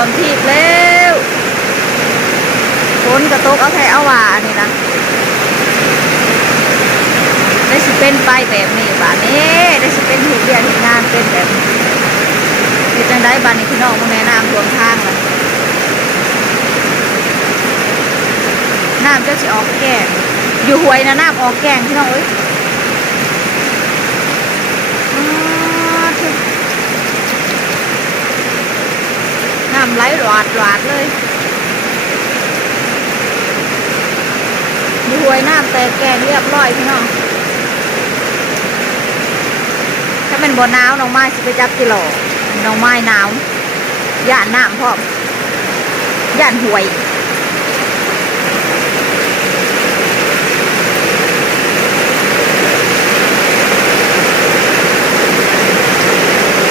วมทีบแล้วฝนกระตกเอาแค่เอาว่านี่นะได้สิเป็นไปแบบนี้บ้านนี้ได้สิเป็นเหตุเรียนเหตุงานเป็นแบบนี้เหตุจังได้บ้านนี้พี่น้องมาแนะนำรวมทางมันน้ำจะสิออกแกงอยู่ห้วยนะน้ำออกแกงพี่น้องเอ้ยน้ำไหลหวาดเลยอยู่ห้วยน้ำแตกแกงเรียบร้อยพี่น้องถ้าเป็นบ่อน้ำน้องไม้สิไปจับกิโลน้องไม้หนาวย่านน้ำพร้อมย่านห้วย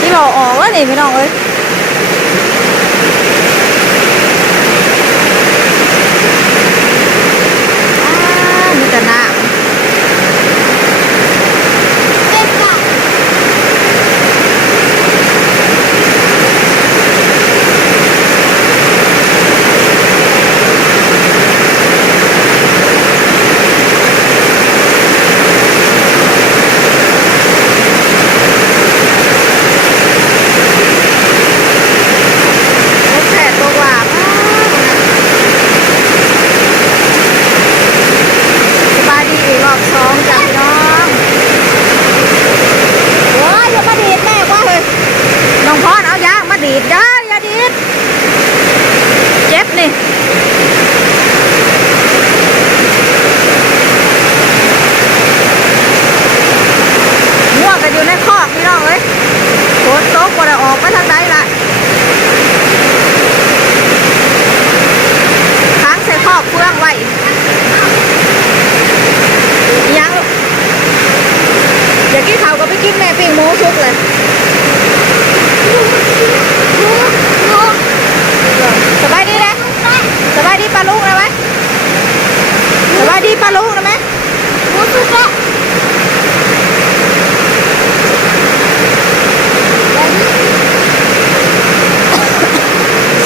กิโลออกแล้วนี่พี่น้องเอ้ยมีแต่น้ำอยู่ในคอกพี่น้องเอ้ยฝนตกบ่ได้ออกไปทางใดล่ะค้างใส่คอกเฟื่องไว้ยังอยากกินข้าวก็ไปกินแม่ปิ้งหมูชุกเลยสบายดีนะสบายดีปลาลูกนะไหมสบายดีปลาลูกนะไหมหมูชุกละ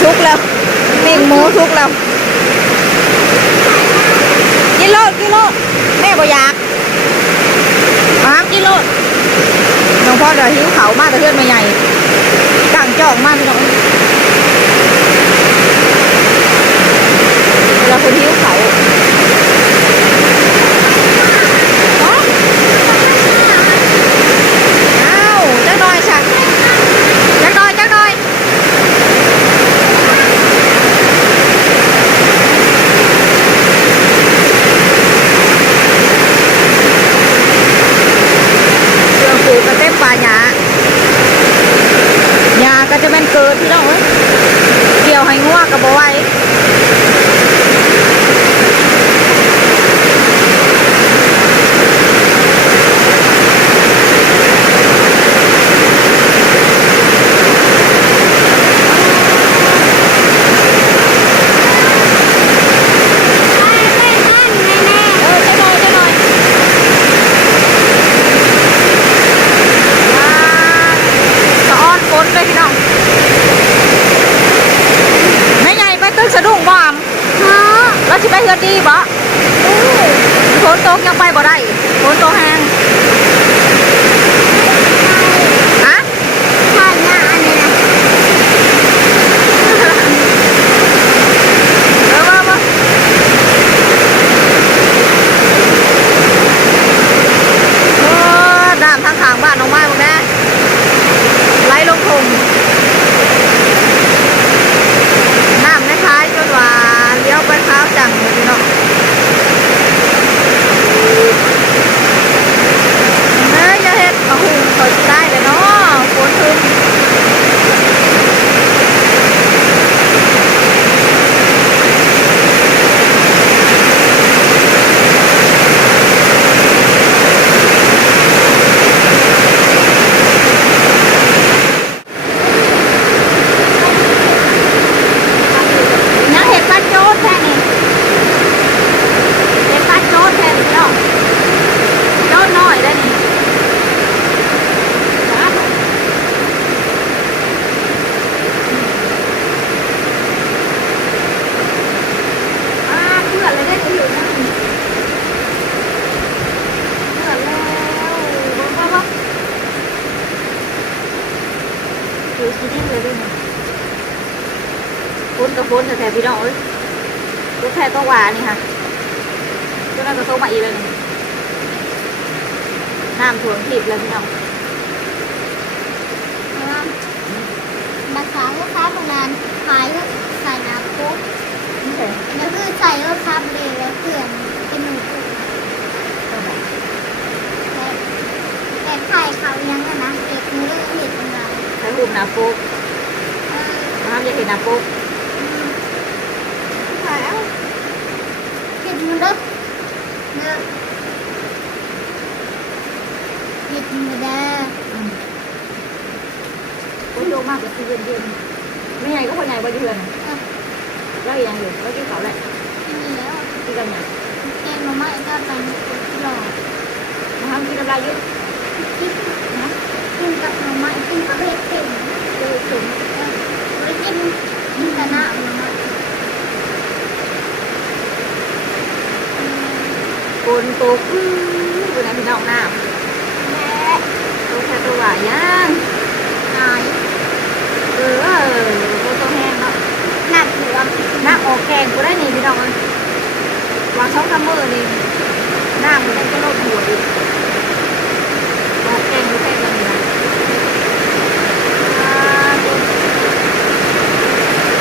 ทุกแล้วปิ้งหมูทุกแล้วกิโลแม่บ่อยาก3 กิโลน้องพ่อเดี๋ยวหิวเขามากแต่เพื่อนมาใหญ่กังจอกมากพี่น้องเวลาคนหิวเขาจักหน่อยสักจักหน่อยก็เต็มป่าหญ้าก็จะเป็นเกิดพี่น้องเกี่ยวให้งัวกับบ่ไหวสะดุ้งบ่มแล้วสิไปเฮือนดีบ่ฝนตกยังไปบ่ได้ฝนตกแห้งฮะใช่เนี่ยอันนี้นะมาน้ำทางข้างบ้านน้องไม้พวกนี้ไหลลงทุ่งน้ำในท้ายจนว่าเลี้ยวไปขาวจังเลยพี่น้อง พี่น้องเอ้ยลูกแค่ก็หวานนี่ค่ะก็น่าจะโตมาอีกเลยนี่น้ำท่วมทิพย์เลยพี่น้อง มาขายลูกค้าโรงงานขายใส่น้ำปุ๊บ นี่ใช่ แล้วคือใส่ลูกค้าเลยแล้วเพื่อนเป็นหนูแต่ไข่เขายังนะเด็กมือเห็ดยังไง ใช้หูนาปุ๊กน้ำอยากเห็นนาปุ๊ก ขายแล้วเห็ดมือเด้อเด้อเห็ดมือเด้อ โอ้ยโลมากกว่าที่เย็นๆไม่ใหญ่ก็คนใหญ่กว่าที่เพื่อนแล้วยังอยู่แล้วกินเขาแหละ ที่นี่แล้ว กินกันอย่าง แกงมาม่าก็เป็นหลอด มาทำกินอะไรเยอะ กินนะกินกับมาม่ากินกับเห็ดเข็ม คือถึง ไม่กินกินแต่หน้ามาม่า คนโตขึ้นตัวไหนพี่น้องน้ำ แม่ ตัวแค่ตัวหวานย่าง ตาย ตัวแห้งเนาะ หนักหัว น้ำออกแกงกูได้นี่พี่น้องวางช่องทำมือนี่น้ำมันจะลดหัวอีกออกแกงกูแค่กันนี่นะ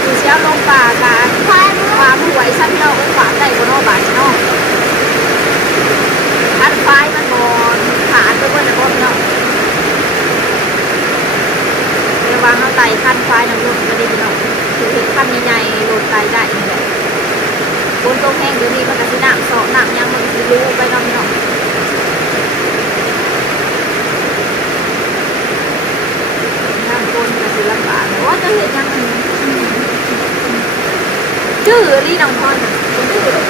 ดูเช้าลงป่ากาความหวยชั้นเราขวานได้ก็นอกบาทเนาะคันไฟมันบอลขาดไปเพื่อนนะบอลเนาะเดี๋ยววางเอาไตคันไฟน้ำลมก็ดีเนาะคือเห็นคันใหญ่ๆโหลดไตได้นี่แหละบนตรงแห้งเดี๋ยวนี้มันก็สิน้ำสอน้ำยังมันสิรู้ไปเนาะเนาะน้ำคนก็สิลำบากว่าจะเห็นยังจื้อรีน้องพรจื้อ